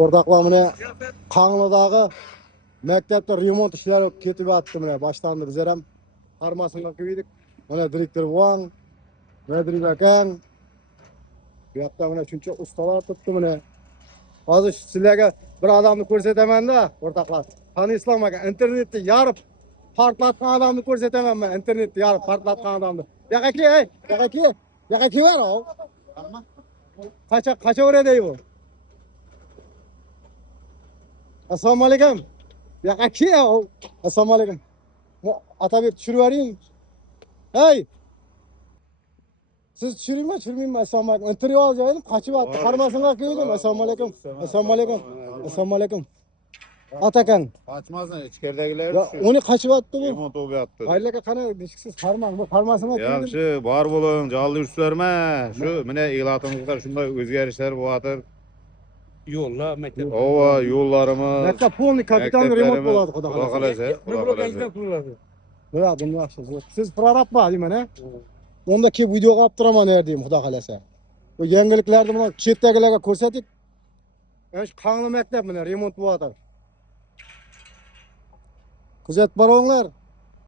O'rtoqlar, mana Qanglidagi maktabda remont ishlari ketib yotdi. Mana boshlandi. Bizlar ham farmasini qildik. Mana direktor Wang, Madrid akan. Bu yoqda mana shuncha ustalar turibdi mana. Hozir sizlarga bir odamni ko'rsataman-da, o'rtoqlar. Qani aka, internetda yarib portlatgan odamni ko'rsataman men. Internetda yarib portlatgan odamni. Yo'q aka, ey, yo'q aka. Yo'q aka var o. Qacha o'raday bu. Assalomu alaykum. Yo'q aka. Assalomu alaykum. Atabek tushirib yuboring. Hey. Siz tushirmaymi? Assalomu alaykum. Intervyu olib qochib yotdi. Qarmasini qo'ydim. Assalomu alaykum. Assalomu alaykum. Assalomu alaykum. Atakan. Açmazsan içkeridekiler. Ya onu qochib yotdi bu. Remont olup yattı. Hayırlıka qana dişsiz qarman. Bu qarmasini qo'ydim. Yaxshi, bor bo'ling, jolli yurtlarma. Shu mana e'lotimizda shunday o'zgarishlar bo'ladir. Yo'llar, maktab. Ova, yo'llarimiz. Maktab polni kapitan remont bo'ladi, xudo Xudo xolasa. xolasa. quriladi. Bo'ladi, buni yaxshi. Siz prorab deyman, ha? Onda kelib video olib turaman deydim, xudo xolasa. Bu yangiliklarni mana chetdagilarga ko'rsating. Mana shu Qangli maktab mana remont bo'ladir. Kuzatib boringlar.